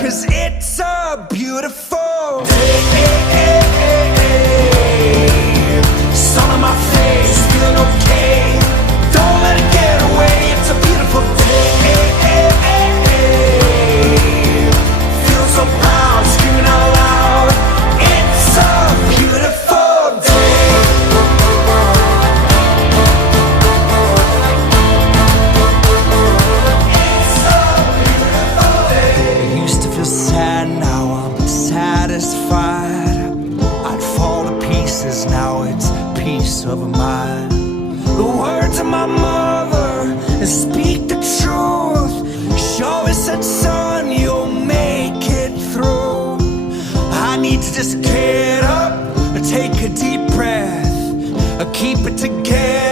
'cause it's a beautiful day. Sun on my face, feeling okay. Don't let it get away, it's a beautiful day. Feel so proud, screaming out loud. It's a beautiful day. It's a beautiful day. I used to feel sad, now I'm satisfied. I'd fall to pieces, now it's peace of mind. The words of my mother speak the truth. She always said, son, you'll make it through. I need to just get up, take a deep breath, keep it together.